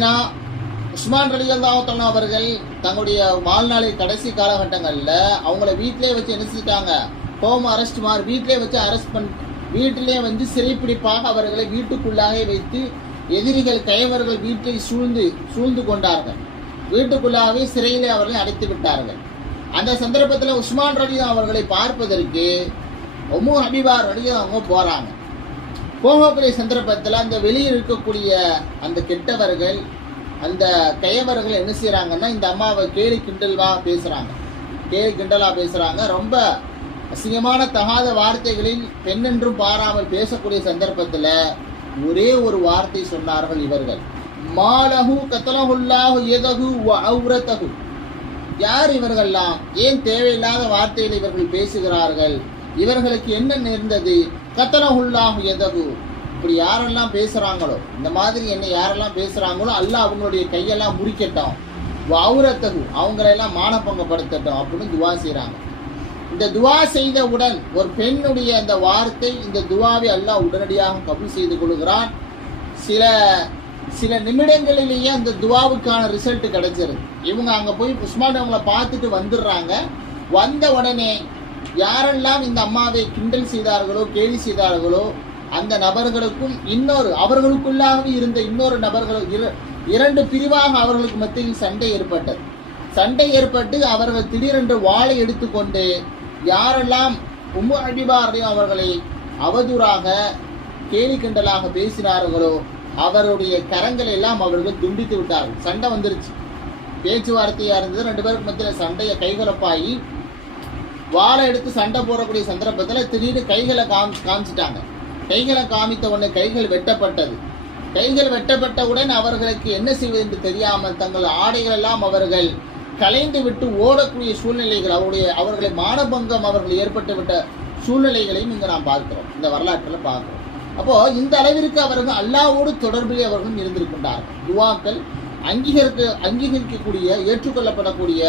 உஸ்மான் ரலியல்லாஹு தஆலா அவர்கள் தங்களுடைய வாழ்நாளின் கடைசி காலகட்டங்களில் அவங்கள வீட்டிலே வச்சு என்ன செஞ்சிட்டாங்க, ஹோம் அரெஸ்ட் மாதிரி வீட்டிலே வச்சு அரெஸ்ட் வீட்டிலே வந்து சிறைப்பிடிப்பாக அவர்களை வீட்டுக்குள்ளாக வைத்து எதிரிகள் கயவர்கள் வீட்டை சூழ்ந்து கொண்டார்கள். வீட்டுக்குள்ளாகவே சிறையிலே அவர்களை அடைத்து விட்டார்கள். அந்த சந்தர்ப்பத்தில் உஸ்மான் ரலியல்லாஹு அவர்களை பார்ப்பதற்கு உம்மு ஹபீபா ரலியல்லாஹு அவங்க போறாங்க. போகக்கூடிய சந்தர்ப்பத்தில் அந்த வெளியில் இருக்கக்கூடிய அந்த கெட்டவர்கள் அந்த கயவர்கள் என்ன செய்யறாங்கன்னா, இந்த அம்மாவை கேலி கிண்டலா பேசுறாங்க. ரொம்ப அசிங்கமான தகாத வார்த்தைகளில் பெண்ணென்றும் பாராமல் பேசக்கூடிய சந்தர்ப்பத்தில் ஒரே ஒரு வார்த்தை சொன்னார்கள் இவர்கள், மாலஹு கத்தலஹுல்லாஹு யதஹு வ அவ்ரதஹு. யார் இவர்கள்லாம்? ஏன் தேவையில்லாத வார்த்தையில் இவர்கள் பேசுகிறார்கள்? இவர்களுக்கு என்ன நேர்ந்தது? கத்தலஹுல்லாஹு யதஹு. இப்படி யாரெல்லாம் பேசுறாங்களோ, இந்த மாதிரி என்ன யாரெல்லாம் பேசுறாங்களோ அல்லாஹ் அவங்களுடைய கையெல்லாம் முறிக்கட்டும், அவுரத்தகு அவங்களெல்லாம் மானப்பங்கப்படுத்தட்டும் அப்படின்னு துவா செய்யறாங்க. இந்த துவா செய்தவுடன் ஒரு பெண்ணுடைய அந்த வார்த்தை, இந்த துவாவை அல்லாஹ் உடனடியாக கபூல் செய்து கொள்கிறான். சில நிமிடங்களிலேயே அந்த துவாவுக்கான ரிசல்ட் கிடைச்சிருது. இவங்க அங்க போய் உஸ்மான் அவங்களை பார்த்துட்டு வந்துடுறாங்க. வந்த உடனே யாரெல்லாம் இந்த அம்மாவை கிண்டல் செய்தார்களோ கேலி செய்தார்களோ அந்த நபர்களுக்கும் அவர்களுக்குள்ளாகவே இருந்த இன்னொரு நபர்கள் இரண்டு பிரிவாக அவர்களுக்கு மத்தியில் சண்டை ஏற்பட்டு அவர்கள் திடீரென்று வாளை எடுத்துக்கொண்டு யாரெல்லாம் உம்மு ஹபீபா அவர்களை அவதூறாக கேலி கிண்டலாக பேசினார்களோ அவருடைய கரங்களை எல்லாம் அவர்கள் துண்டித்து விட்டார்கள். சண்டை வந்துருச்சு, பேச்சுவார்த்தையா இருந்தது. ரெண்டு பேருக்கு மத்தியில் சண்டையை கைகலப்பாகி வாளை எடுத்து சண்டை போடக்கூடிய சந்தர்ப்பத்தில் திடீர்னு கைகளை காமிச்சிட்டாங்க. கைகளை காமித்த உடனே கைகள் வெட்டப்பட்டவுடன் அவர்களுக்கு என்ன செய்வது என்று தெரியாமல் தங்கள் ஆடைகள் எல்லாம் அவர்கள் கலைந்து விட்டு ஓடக்கூடிய சூழ்நிலைகள், அவர்களை மானபங்கம் அவர்கள் ஏற்பட்டுவிட்ட சூழ்நிலைகளையும் இங்கு நாம் பார்க்கிறோம், இந்த வரலாற்றில் பார்க்கிறோம். அப்போ இந்த அளவிற்கு அவர்கள் அல்லாஹ்வோடு தொடர்பிலே அவர்களும் இருந்திருக்கின்றார்கள். துவாக்கள் அங்கீகரிக்கக்கூடிய ஏற்றுக்கொள்ளப்படக்கூடிய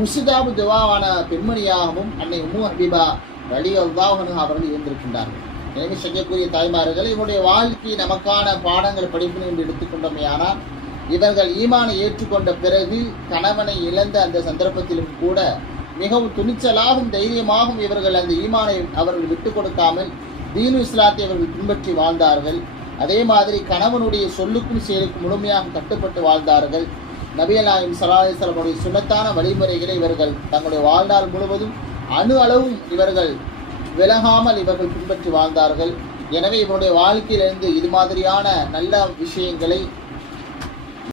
முஸ்தாபு துவாவான பெண்மணியாகவும் அன்னை உம்மு ஹபீபா ரலியல்லாஹு அன்ஹா அவர்கள் இருந்திருக்கின்றார்கள். எனவே செய்யக்கூடிய தாய்மார்கள் இவருடைய வாழ்க்கை நமக்கான பாடங்கள் படிப்பினை என்று எடுத்துக்கொண்டோமே. ஆனால் இவர்கள் ஈமானை ஏற்றுக்கொண்ட பிறகு கணவனை இழந்த அந்த சந்தர்ப்பத்திலும் கூட மிகவும் துணிச்சலாகவும் தைரியமாகவும் இவர்கள் அந்த ஈமானை அவர்கள் விட்டுக் கொடுக்காமல் தீனு இஸ்லாத்தை அவர்கள் பின்பற்றி வாழ்ந்தார்கள். அதே மாதிரி கணவனுடைய சொல்லுக்கும் செயலுக்கும் முழுமையாக கட்டுப்பட்டு வாழ்ந்தார்கள். நபிகள் நாயகம் ஸல்லல்லாஹு அலைஹி வஸல்லம் சுன்னத்தான வழிமுறைகளை இவர்கள் தங்களுடைய வாழ்நாள் முழுவதும் அணு அளவும் இவர்கள் விலகாமல் இவர்கள் பின்பற்றி வாழ்ந்தார்கள். எனவே இவருடைய வாழ்க்கையிலிருந்து இது மாதிரியான நல்ல விஷயங்களை